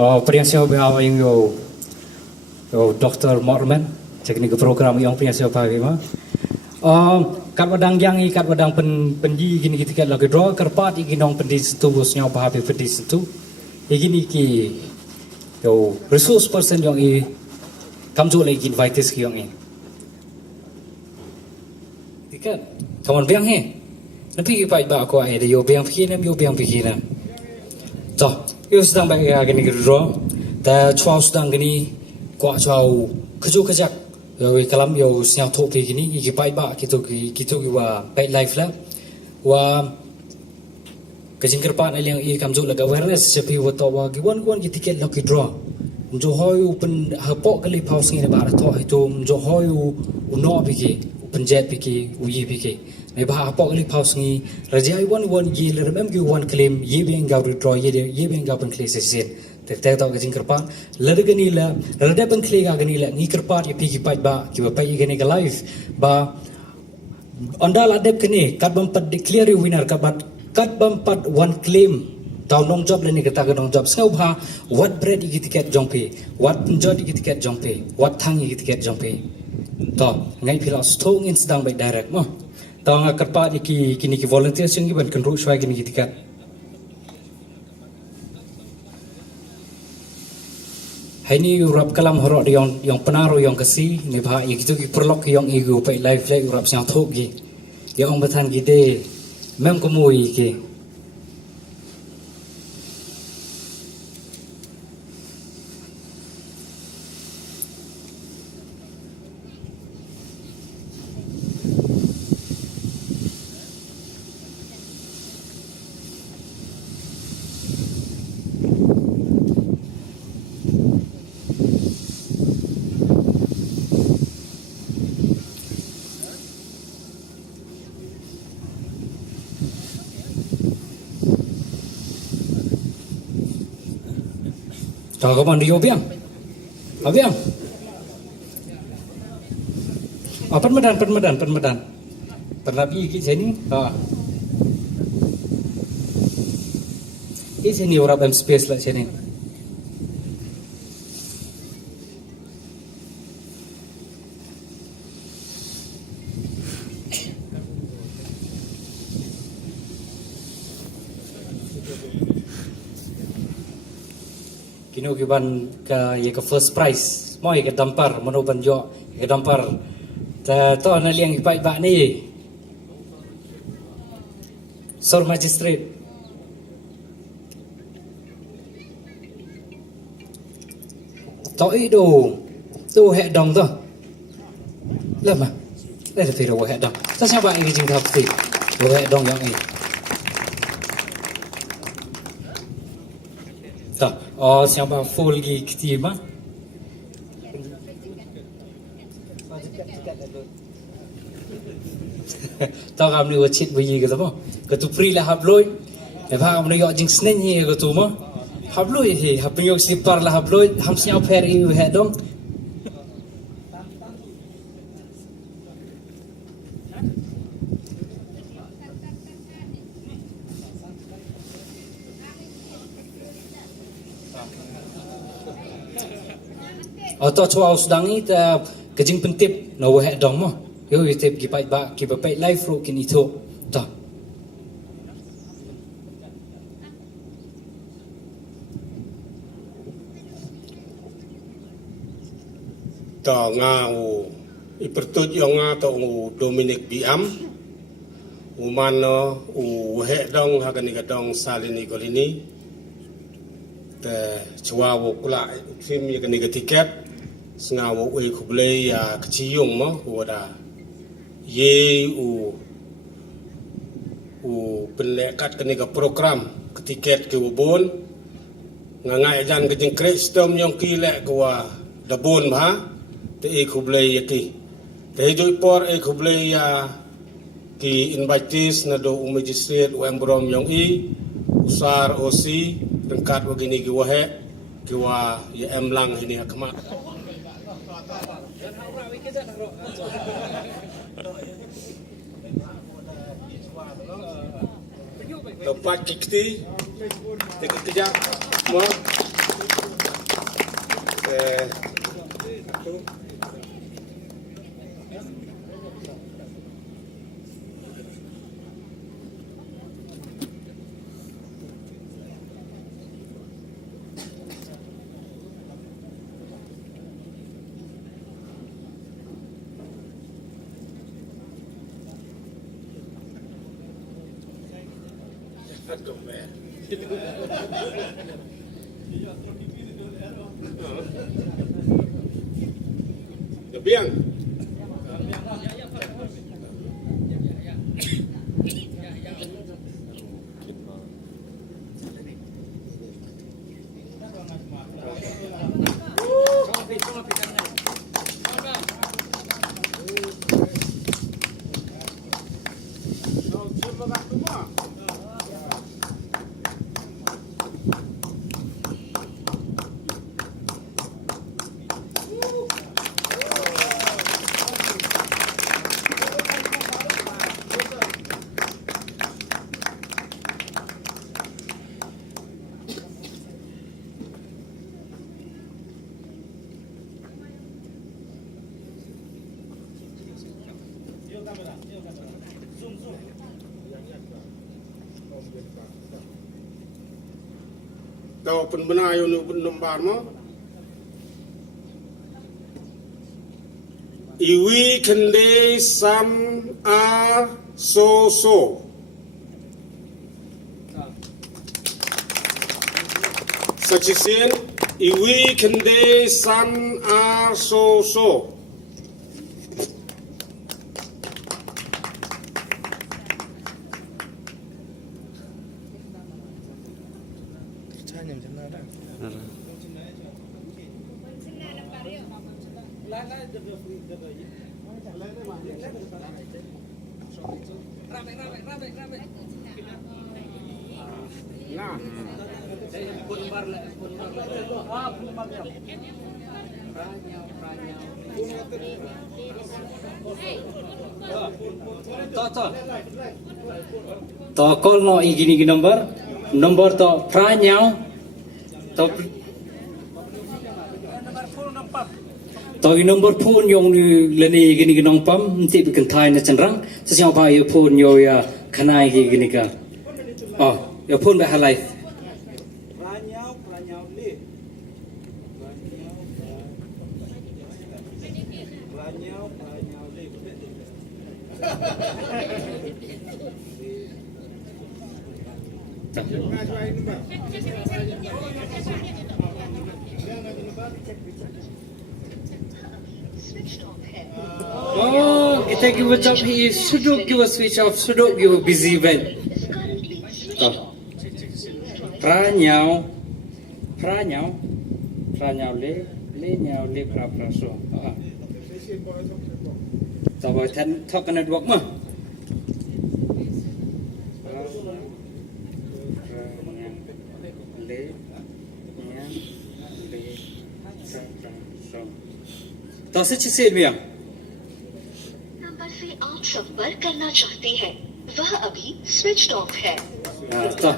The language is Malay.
Prinsip bahwa yang Dr. Morman, cek ni ke program yang prinsip apa gimana? Kat wadang yang kat wadang pendi gini kita lagi draw kerpat iginong pendi situ bosnya apa habis pendi situ. Igini ki resource person yang kamjo lagi invite ki yang Ikan, kawan biang he. Nanti kita iba aku ada yo biang fikir. Toh, yo sedang baik gini draw. Ta chua sedang gini kuat chua kejak. Yo kalam yo siang topi gini iki pai ba gitu wa baik life lah. Wa kejingker pa na yang i kamjo laga awareness sepi wa tawa giwan tiket lucky draw. Jo hoyu pen hapok kali pause ngene ba to itu jo hoyu uno biki penjet biki uyi biki. Nei ba hapok kali pause ngi rajai wan ye lerem gi wan claim ye beng ga draw ye beng ga pen claim sesin. Tertai tahu kajing kerpat, lalu gini lah, lalu dah pengklik gini lah, ni kerpat yang pergi pai ba, kita pai gini ke live, ba, anda ladep gini, kat bempat declare winner, kat bempat one claim, tahu nong job leni kita ke nong job, sekarang bah, what bread iki tiket jompe, what penjod iki tiket jompe, what thang iki tiket jompe, tahu, ngai pila stong in sedang baik direct, mah, tahu nggak kerpat iki kini ki volunteer sini ban kenru swag gini tiket. Ini urap kalam horok yang penaruh yang kasih ni bah yang itu perlok yang ego pai live urap siang thok gi yang batan gide mem komui ki tahu kapan dia biang? Abiang? Permedan. Pernah pergi ke sini? Ini sini orang space lah sini. Kino kiban ke first prize mau ke dampar mano banjo ke dampar ta to na liang ipai ba ni sor magistrate to do he dong to lama le te ro he dong ta sa ba ngi jing thap ti do he dong yang ni ta siapa full gi ktima tahu kamu ni wajib bagi kita mah ketu free lah habloi lepas kamu ni yo jing snen ni ketu mah habloi he hapin yo slipper lah habloi ham siap fair you he dong atau cua sedang ni ta kejing pentip na wahe dong mo yo itip gi pai ba ki pai live ro kin itu ta nga ipertut yang nga to Dominic Biam umano wahe dong hagani gadong salini golini te cua kula film yang ni tiket sengawa kublai ya keciyung mo wada ye penlekat kini ke program ketiket ke ubun ngangai jan kejing kristom yang kilek gua dabun ha te kublai yaki te hidup por kublai ya ki invitees na do magistrate wembrom yang usar osi tengkat begini gua he gua ya emlang ini hakmat Tempat kikti, dekat kejap, mau Biang. Tahu penbenayo nu nombar mo. Iwi kende sam ar so. Saksisin iwi kende san ar so. To call no igini number to pranyau to number phone yong ni leni gini ginong pam nti bikin thai na chanrang sesiang pa yo phone yo ya khanai gini ka yo phone ba halai kita give a job he should give a switch off should give a busy event pranyau le nyau le praso tahu tan thok kan dua mah तो से से मिया नंबर से आप संपर्क करना चाहते हैं वह अभी स्विच ऑफ है तो